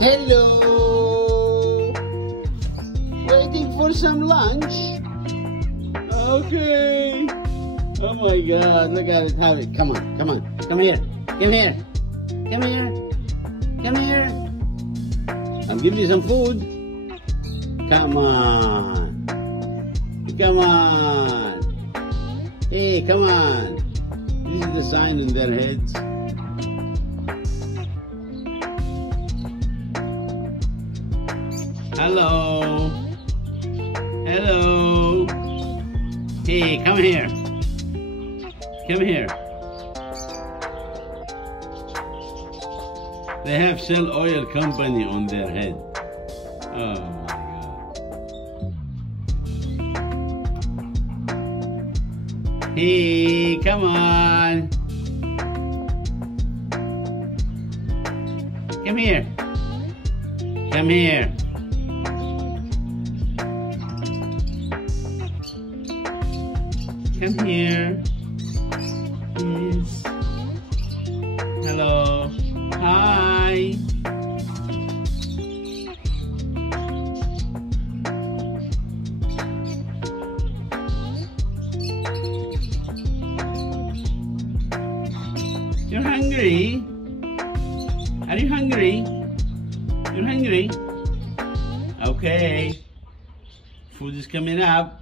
Hello! Waiting for some lunch? Okay. Oh my God, look at it, have it. Come on, come on. Come here. Come here. Come here. Come here. I'll give you some food. Come on. Come on. Hey, come on. This is the sign on their heads. Hello. Hello. Hey, come here. Come here. They have Shell Oil Company on their head. Oh my God. Hey, come on. Come here. Come here. Come here. Yes. Hello. Hi. You're hungry? Are you hungry? You're hungry? Okay. Food is coming up.